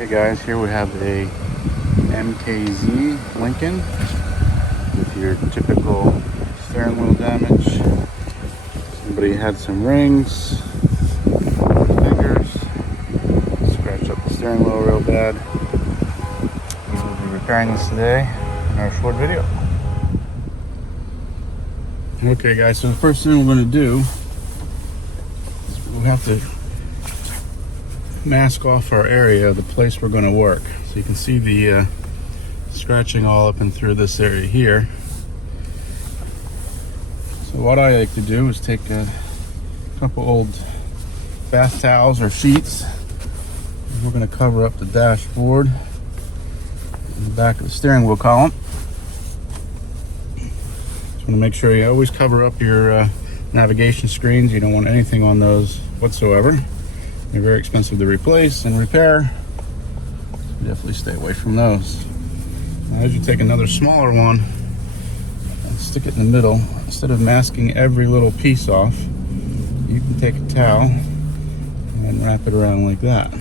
Hey guys, here we have a MKZ Lincoln with your typical steering wheel damage. Somebody had some rings, fingers, scratched up the steering wheel real bad. We will be repairing this today in our short video. Okay guys, so the first thing we're going to do is we'll have to mask off our area, the place we're going to work. So you can see the scratching all up and through this area here. So what I like to do is take a couple old bath towels or sheets, and we're going to cover up the dashboard and the back of the steering wheel column. Just want to make sure you always cover up your navigation screens. You don't want anything on those whatsoever. They're very expensive to replace and repair. So definitely stay away from those. Now, as you take another smaller one and stick it in the middle, instead of masking every little piece off, you can take a towel and wrap it around like that.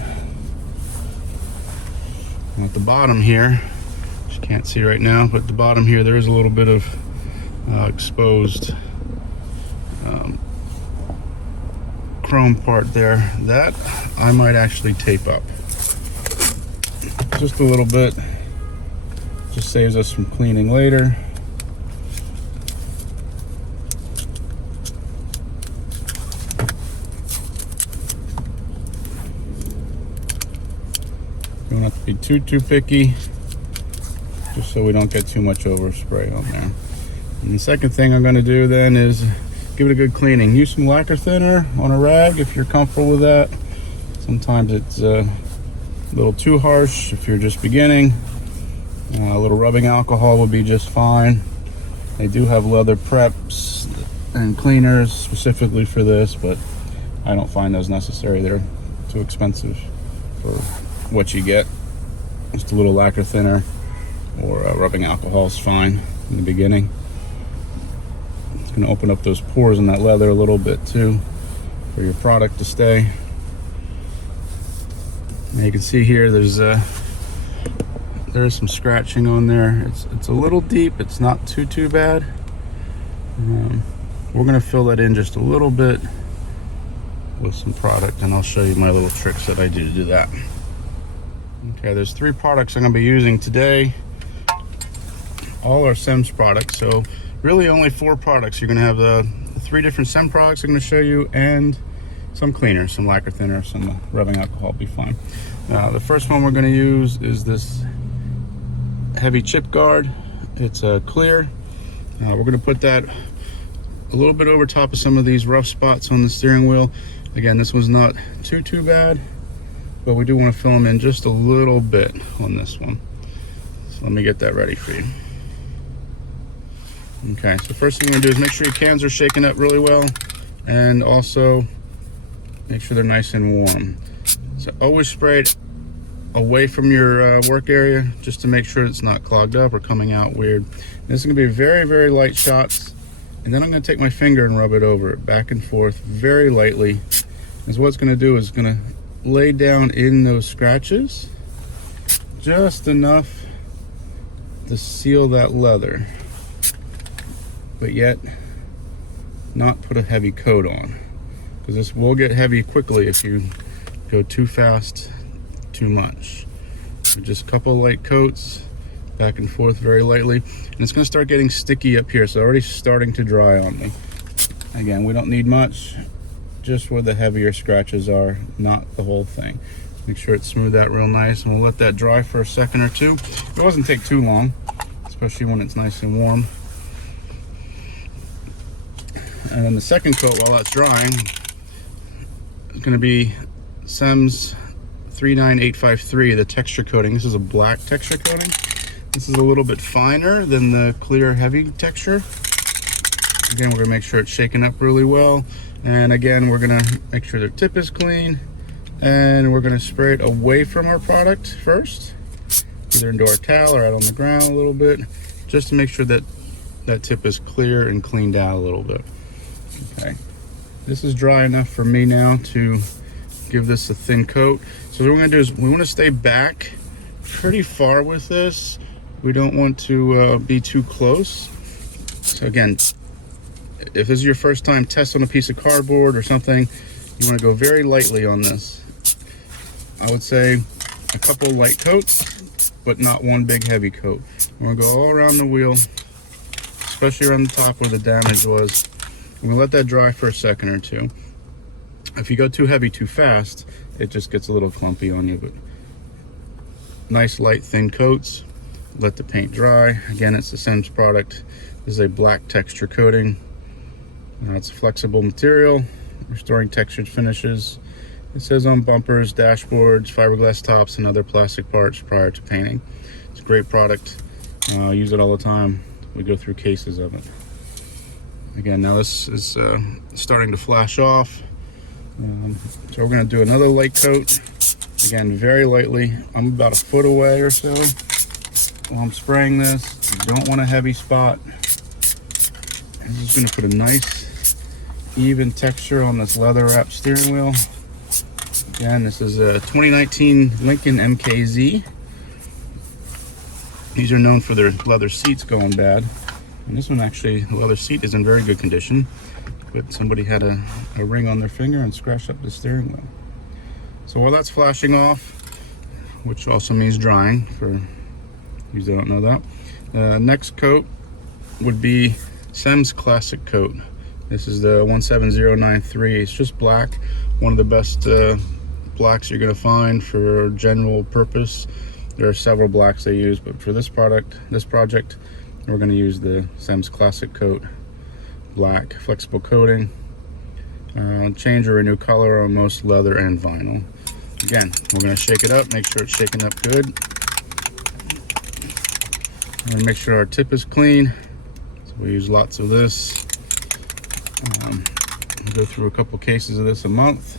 And at the bottom here, which you can't see right now, but at the bottom here there is a little bit of exposed chrome part there that I might actually tape up just a little bit. Just saves us from cleaning later. You don't have to be too picky, just so we don't get too much overspray on there. And the second thing I'm going to do then is give it a good cleaning. Use some lacquer thinner on a rag if you're comfortable with that. Sometimes it's a little too harsh if you're just beginning. A little rubbing alcohol would be just fine. They do have leather preps and cleaners specifically for this, but I don't find those necessary. They're too expensive for what you get. Just a little lacquer thinner or rubbing alcohol is fine in the beginning. It's going to open up those pores in that leather a little bit too for your product to stay. And you can see here there is some scratching on there. It's a little deep. It's not too bad. We're going to fill that in just a little bit with some product, and I'll show you my little tricks that I do to do that. Okay, there's 3 products I'm going to be using today. All are SEM products, so really only 4 products. You're going to have the 3 different SEM products I'm going to show you, and some cleaners, some lacquer thinner, some rubbing alcohol will be fine. The first one we're going to use is this heavy chip guard. It's clear. We're going to put that a little bit over top of some of these rough spots on the steering wheel. Again, this one's not too bad, but we do want to fill them in just a little bit on this one. So let me get that ready for you. Okay, so first thing you're gonna do is make sure your cans are shaken up really well, and also make sure they're nice and warm. So always spray it away from your work area, just to make sure it's not clogged up or coming out weird. And this is gonna be very light shots, and then I'm gonna take my finger and rub it over it back and forth very lightly. And so what it's gonna do is gonna lay down in those scratches just enough to seal that leather, but yet not put a heavy coat on, because this will get heavy quickly if you go too fast, too much. So just a couple light coats back and forth very lightly, and it's going to start getting sticky up here. So already starting to dry on me. Again, we don't need much, just where the heavier scratches are, not the whole thing. Make sure it's smoothed out real nice, and we'll let that dry for a second or two. It doesn't take too long, especially when it's nice and warm. And then the second coat, while that's drying, is going to be SEM's 39853, the texture coating. This is a black texture coating. This is a little bit finer than the clear heavy texture. Again, we're going to make sure it's shaken up really well. And again, we're going to make sure the tip is clean. And we're going to spray it away from our product first, either into our towel or out on the ground a little bit, just to make sure that that tip is clear and cleaned out a little bit. Okay, this is dry enough for me now to give this a thin coat. So what we're going to do is we want to stay back pretty far with this. We don't want to be too close. So again, if this is your first time testing a piece of cardboard or something, you want to go very lightly on this. I would say a couple light coats, but not one big heavy coat. We're going to go all around the wheel, especially around the top where the damage was. We're going to let that dry for a second or two. If you go too heavy too fast, it just gets a little clumpy on you. But nice light thin coats. Let the paint dry. Again, it's the SEM Product. This is a black texture coating. It's a flexible material, restoring textured finishes. It says on bumpers, dashboards, fiberglass tops, and other plastic parts prior to painting. It's a great product. I use it all the time. We go through cases of it. Again, now this is starting to flash off. So we're going to do another light coat. Again, very lightly. I'm about a foot away or so while I'm spraying this. You don't want a heavy spot. I'm just going to put a nice, even texture on this leather wrapped steering wheel. Again, this is a 2019 Lincoln MKZ. These are known for their leather seats going bad. And this one actually, the leather seat is in very good condition. But somebody had a ring on their finger and scratched up the steering wheel. So while that's flashing off, which also means drying for you that don't know that, the next coat would be SEM's classic coat. This is the 17093. It's just black. One of the best blacks you're going to find for general purpose. There are several blacks they use, but for this project, we're going to use the SEM's classic coat. Black, flexible coating, change or renew color on most leather and vinyl. Again, we're going to shake it up, make sure it's shaken up good. We're going to make sure our tip is clean, so we use lots of this. We go through a couple cases of this a month.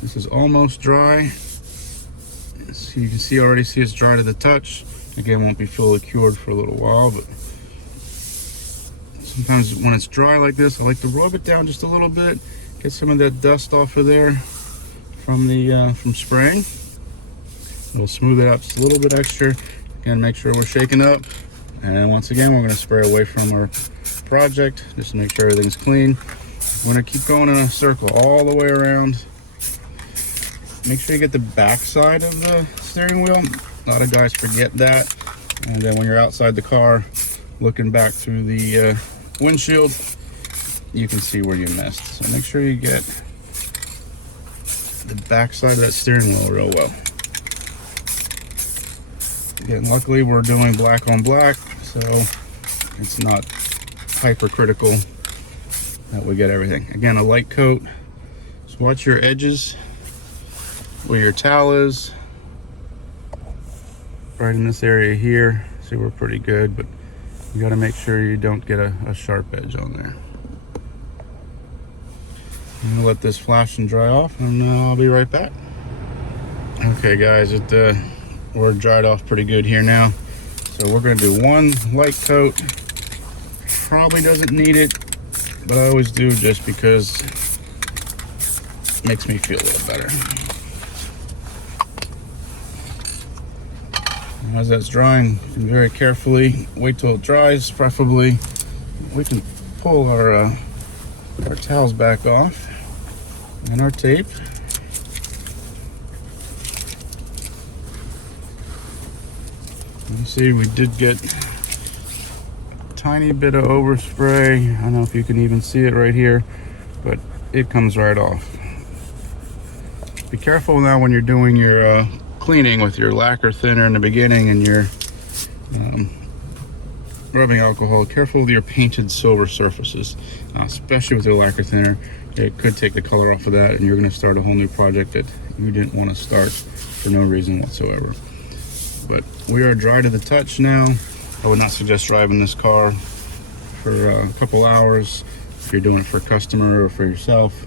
This is almost dry, so you can already see it's dry to the touch. Again, won't be fully cured for a little while, but sometimes when it's dry like this, I like to rub it down just a little bit, get some of that dust off of there from the from spraying. We'll smooth it out just a little bit extra. Again, make sure we're shaking up, and then once again, we're going to spray away from our project just to make sure everything's clean. We're going to keep going in a circle all the way around. Make sure you get the back side of the steering wheel. A lot of guys forget that, and then when you're outside the car looking back through the windshield, you can see where you missed. So make sure you get the back side of that steering wheel real well. Again, luckily we're doing black on black, so it's not hypercritical that we get everything. Again, a light coat. So watch your edges where your towel is. Right in this area here, see, we're pretty good, but you got to make sure you don't get a sharp edge on there. I'm gonna let this flash and dry off, and I'll be right back. Okay, guys, we're dried off pretty good here now. So we're gonna do one light coat. Probably doesn't need it, but I always do just because it makes me feel a little better. As that's drying, you can very carefully wait till it dries. Preferably, we can pull our towels back off and our tape. You see, we did get a tiny bit of overspray. I don't know if you can even see it right here, but it comes right off. Be careful now when you're doing your cleaning with your lacquer thinner in the beginning and your rubbing alcohol. Careful with your painted silver surfaces, especially with your lacquer thinner. It could take the color off of that, and you're going to start a whole new project that you didn't want to start for no reason whatsoever. But we are dry to the touch now. I would not suggest driving this car for a couple hours if you're doing it for a customer or for yourself.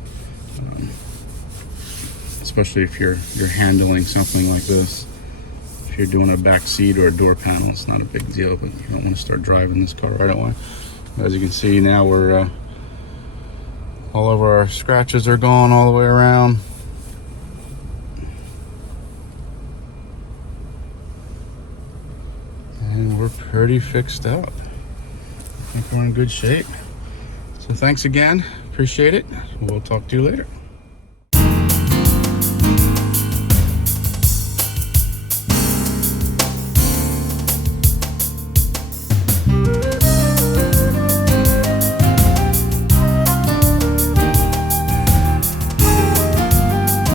Especially if you're handling something like this. If you're doing a back seat or a door panel, it's not a big deal, but you don't want to start driving this car right away. As you can see now, we're All of our scratches are gone all the way around. And we're pretty fixed up. I think we're in good shape. So thanks again. Appreciate it. We'll talk to you later.